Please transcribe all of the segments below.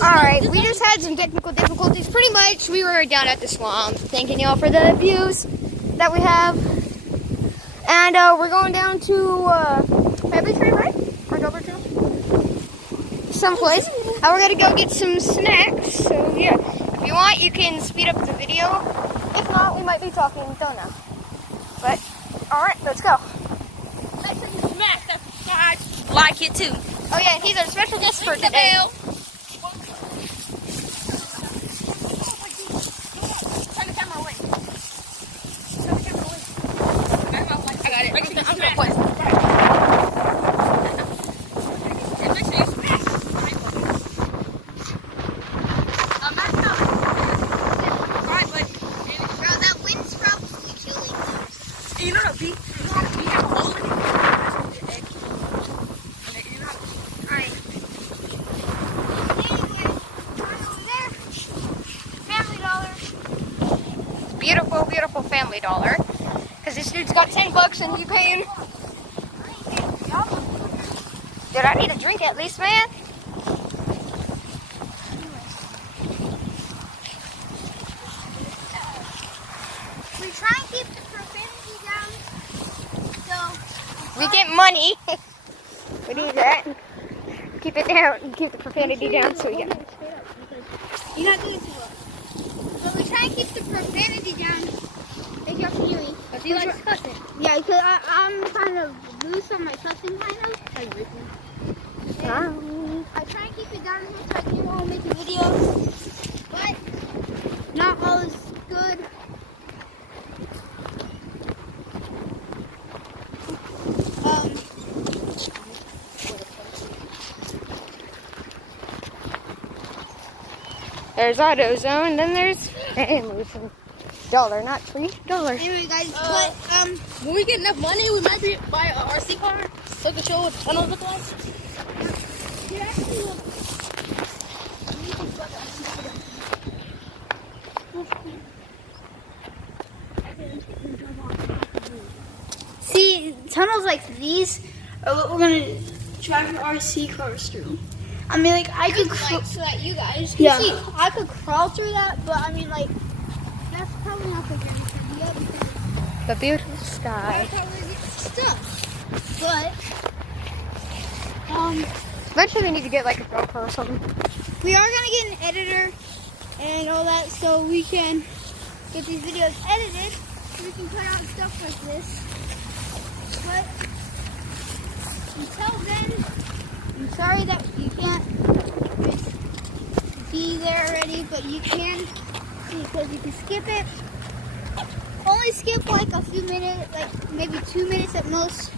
Alright, we just had some technical difficulties. Pretty much, we were down at the swamp. Thanking y'all for the views that we have. And we're going down to Family Tree, right? Or Dover Trail? Someplace. And we're going to go get some snacks. So, yeah. If you want, you can speed up the video. If not, we might be talking. Don't know. But, alright, let's go. Like it too. Oh, yeah, he's our special guest for today. Beautiful, beautiful Family Dollar. Because this dude's got $10 and he paying. Dude, I need a drink at least, man. We try and keep the profanity down. So we get money. We need that. Keep it down. Keep the profanity down so we get. You're not doing too well. But we try and keep the profanity down. If y'all can hear me. Do you like cussing? Yeah, because I'm kind of loose on my cussing, kind of. I try and keep it down here so I can all make a video. But not all is good. There's AutoZone, then there's Family Dollar, not $3. Anyway, guys, but when we get enough money, we might buy an RC car so we can show what tunnels look like. it actually looks. See, tunnels like these are what we're gonna drive our RC cars through. I mean, like I could So that you guys yeah, see, I could crawl through that, but I mean, like that's probably not the greatest idea because The beautiful sky. I probably get stuck. But Eventually we need to get like a GoPro or something. we are gonna get an editor and all that, so we can get these videos edited. So we can put out stuff like this. But until then, I'm sorry that you can't be there already, but you can because you can skip it. Only skip like a few minutes, like maybe 2 minutes at most.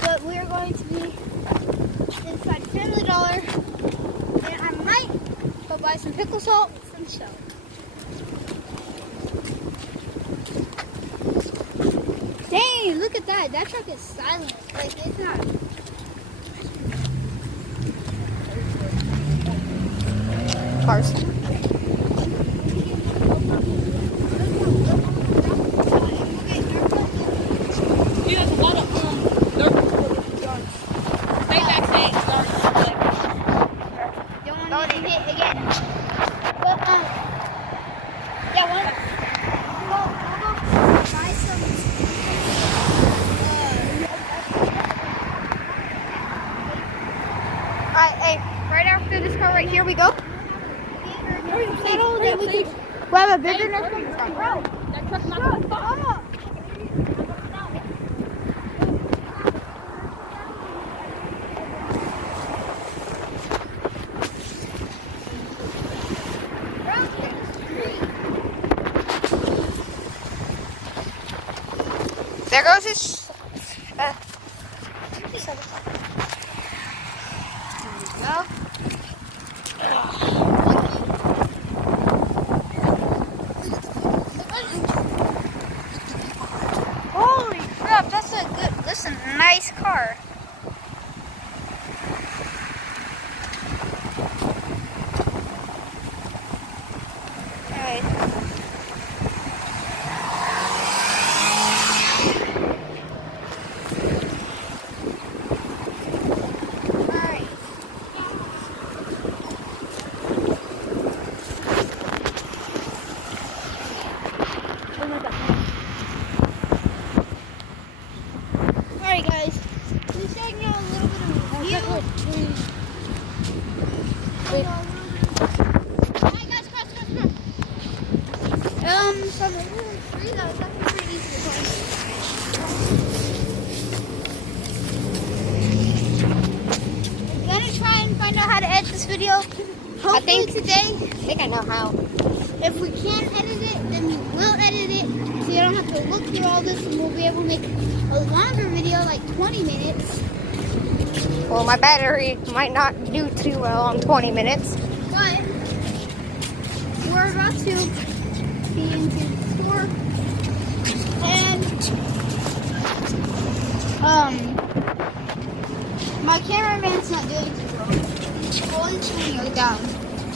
But we are going to be inside Family Dollar, and I might go buy some pickle salt and some shell. Dang, look at that. That truck is silent. Like, it's not. Cars. You have a lot of dirt. Stay backstage. Don't want to hit again. But, yeah, we'll go buy some. Hey, right after this car right here we go. Settle that we could. We have a bigger next one. That truck's not going to stop. There goes his. There we go. Holy crap! That's a good. That's a nice car. Alright. speed. Alright, guys, cross. From the little tree, that was actually pretty easy to climb. I'm gonna try and find out how to edit this video. Hopefully today. I think I know how. If we can't edit it, then we will edit it. So you don't have to look through all this, and we'll be able to make a longer video, like 20 minutes. Well, my battery might not do too well on 20 minutes. But we're about to be into the store, and my cameraman's not doing too well. He's falling to down,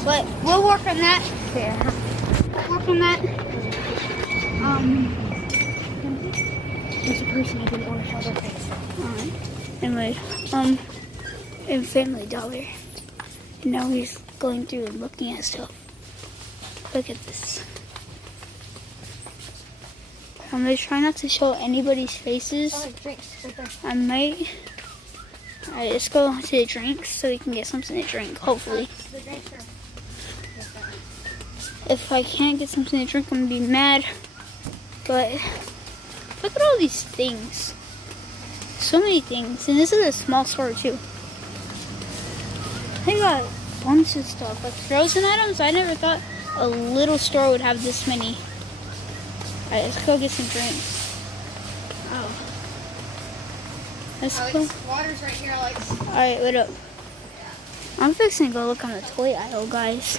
but we'll work on that. Yeah. Work on that. There's a person I didn't want to show their face. Alright. Anyway, in Family Dollar. And now he's going through and looking at stuff. Look at this. I'm gonna try not to show anybody's faces. Oh, drinks. Right there. I might. Alright, let's go to the drinks so we can get something to drink, hopefully. The drinks are... If I can't get something to drink, I'm gonna be mad. But look at all these things. So many things. And this is a small store too. They got a bunch of stuff. Like frozen items, I never thought a little store would have this many. Alright, let's go get some drinks. Oh. Let's go. Alex, water's right here, Alex. Alright, wait up. I'm fixing to go look on the toy aisle, guys.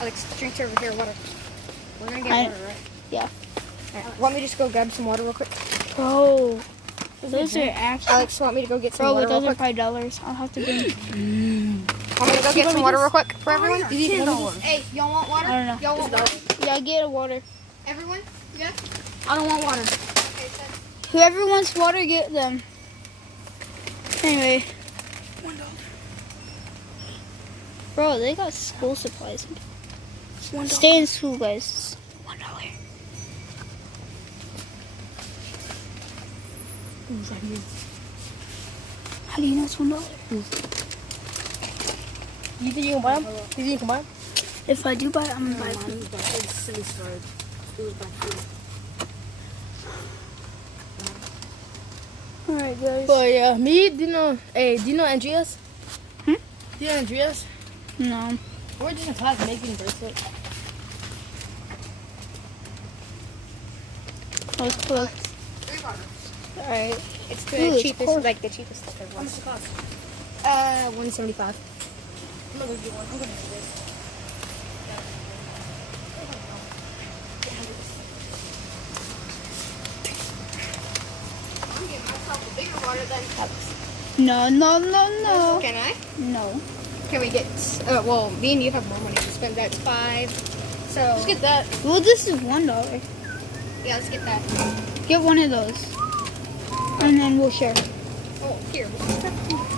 Alex, drinks over here, water. We're gonna get water, right? Yeah. Alright, want me to just go grab some water real quick? Bro, those are actually. Alex, want me to go get some Bro, water but real those are quick? $5. I'll have to bring. Want me to go get some water real quick for everyone? $10. Hey, y'all want water? I don't know. Y'all want water? Yeah, get a water. Everyone? Yeah? I don't want water. Okay, so Whoever wants water, get them. Anyway. Bro, they got school supplies. Stay in school, guys. $1. How do you know it's $1? You think you can buy them? You think you can buy them? If I do buy it, I'm gonna buy it. Alright, guys. But yeah, me, do you know Andreas? Hmm? Do you know Andreas? No. We're just in class making bracelets. Let's cook. Alright. It's the Ooh, it's cheapest, cold. like the cheapest that there How much was. it cost? $175. I'm gonna go get one. I'm gonna do this. I'm getting myself a bigger water than No, no, no, no. Can I? No. Can we get, well, me and you have more money to spend. That's $5. So, Let's get that. Well, this is $1. yeah, let's get that. Get one of those. And then we'll share. Oh, here.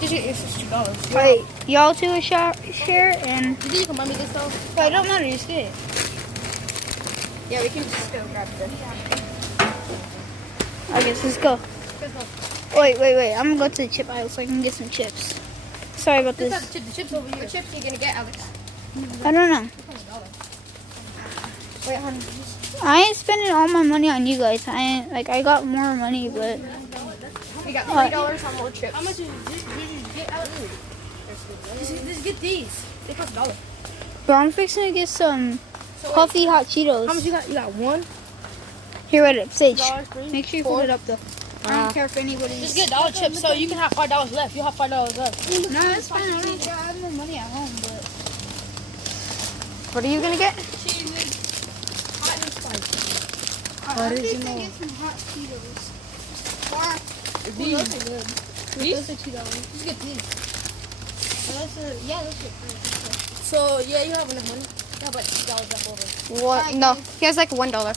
It's just $2. Wait, y'all two a share and. You think you can buy me this though? Well, it don't matter, just get it. Yeah, we can just go grab this. I guess let's go. Wait. I'm gonna go to the chip aisle so I can get some chips. Sorry about Just this. have the chips over here. What chips are you gonna get, Alex? I don't know. Wait, honey. I ain't spending all my money on you guys. I got more money, but We got $3 on more chips. How much did you get out? Just get these. They cost $1. bro, I'm fixing to get some So puffy hot Cheetos. how much you got? You got one? Here, wait up, Sage. $3? Make sure you hold it up though. I don't care if anybody's. Just get $1 chips so you can have $5 left. You have $5 left. No, that's fine. I don't care. I have more money at home, but. What are you gonna get? I'm fixing to get some hot Cheetos. These. Those are good. These? Those are $2. Just get these. Yeah, those are great. So yeah, you have enough money. You have like $2 left over. What? No, he has like $1.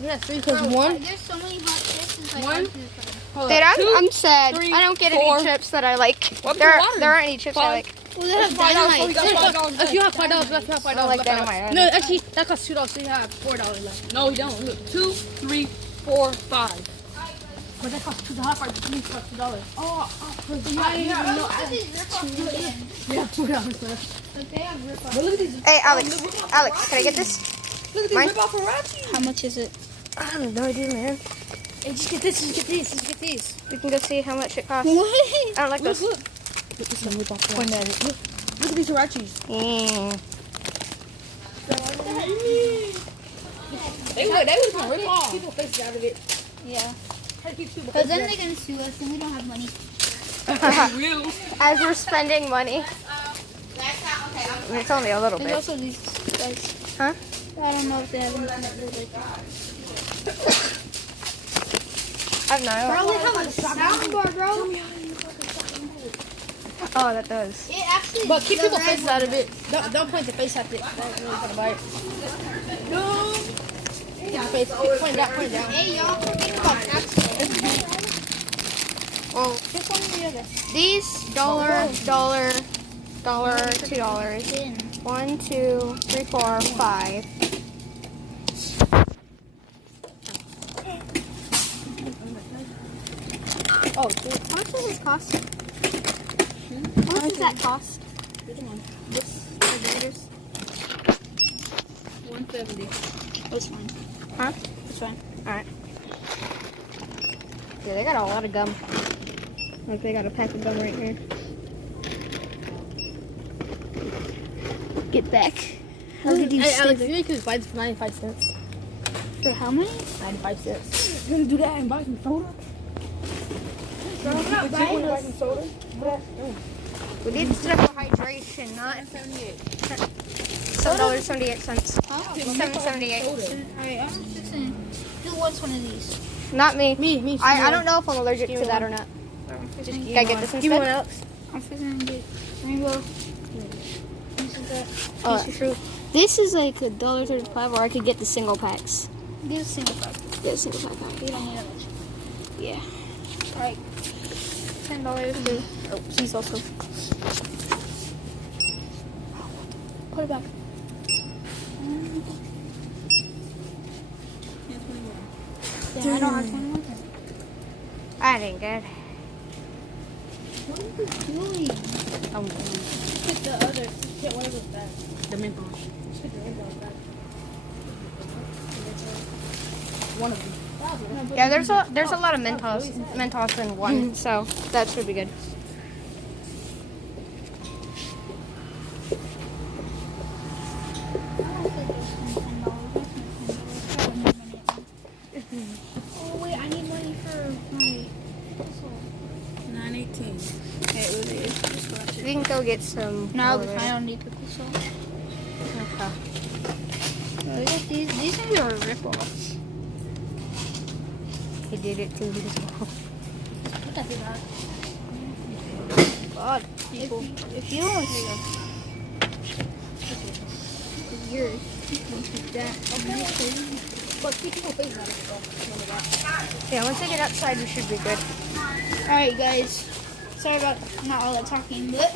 You have 3 because one. There's so many hot chips. It's like One? hard to decide. Hold Dude, up. I'm sad. 3, I don't get 4. any chips that I like. What There about water? aren't any chips I 5. like. Well, they have $5. So you dynamite. got $5 If you have $5 left, you have $5 I don't like left. dynamite. No, actually, that costs $2, so you have $4 left. No, you don't. Look, 2, 3, 4, 5. But that costs $2. These cost $2. Oh, I didn't even know. Yeah, $2 left. But they have rip off. But look at these. Hey, Alex. Look at these Alex, can I get this? Look at these Mine? rip off Huaraches. How much is it? I have no idea, man. Hey, just get this. Just get these. Just get these. We can go see how much it costs. What? I don't like Look, those. look. Look, this one rip off. Point at it. Look. Look at these Huaraches. Mm. They was gonna rip off. People faces out of it. Yeah. Try to keep people Because then faces they're going to sue us and we don't have money. out. Real. As we're spending money. It's only a little There's bit. also these guys. Huh? I don't know if they have anything that goes like that. I have no idea. Bro, we have a soundboard, bro. Oh, that does. It actually But keep the people red faces one. out of it. Don't point the face at it. Don't really gonna bite. No. Keep the face. Point it down. Point it down. Hey, y'all forget about taxes. Well, Just one or the other. these $1, $2. Then. 1, 2, 3, 4, 5. Oh, How much does this cost? How much does that cost? this. 170. That's fine. Huh? That's fine. Alright. Yeah, they got a lot of gum. Like they got a pack of gum right here. Get back. How did you Hey, stick Alex, it? you could buy this for 95 cents. For how many? 95 cents. You gonna do that and buy some soda? Bro, I'm not buying Buy this. some soda? We need stuff for hydration, not $7.78. Huh? $7.78. Alright, I'm fixing. Who wants one of these? Not me. Me. I don't know if I'm allergic to that or not. I'm Can fixing. I get this Give me one, instead? Alex. I'm fixing to get rainbow. This is that. Oh, Piece of fruit. This is like $1.35, or I could get the single packs. Get a single pack. Get a single pack. You don't need that much. Yeah. Alright. $10 too. Oh, she's also. Put it back. Yeah, I don't have 21. I didn't get it. What are you doing? Pick the other. Get one of those bags. The menthol. Just pick the menthol bag. One of them. Yeah, there's a lot of Mentos in one, so that should be good. Oh wait, I need money for my. 918. Hey, it really is. Just watch it. We can go get some. No, more I don't need the pistol. Okay. No, we got these. These things are rip-offs. He did it too. What the heck? God. If you don't yours. That. But keep people faces out of it, though. Yeah, once I get outside, we should be good. Alright, guys. Sorry about not all that talking, but.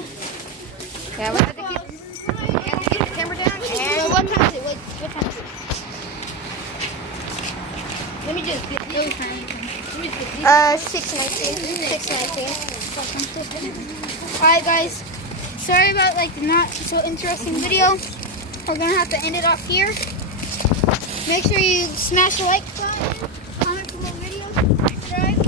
Yeah, we have to keep the camera down. Well, what time is it? What time is it? Let me just get really tiny. 6:19. 6:19. Alright, guys. Sorry about like the not so interesting video. We're gonna have to end it off here. Make sure you smash the like button, comment for more videos, subscribe.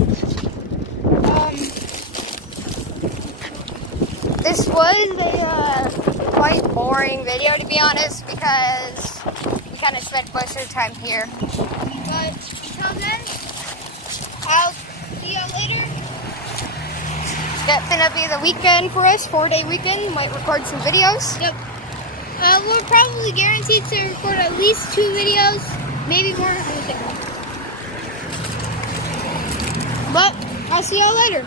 This was a quite boring video, to be honest, because we kind of spent most of the time here. But until then, I'll see y'all later. That's gonna be the weekend for us, 4-day weekend. Might record some videos. Yep. We're probably guaranteed to record at least 2 videos, maybe more. But I'll see y'all later.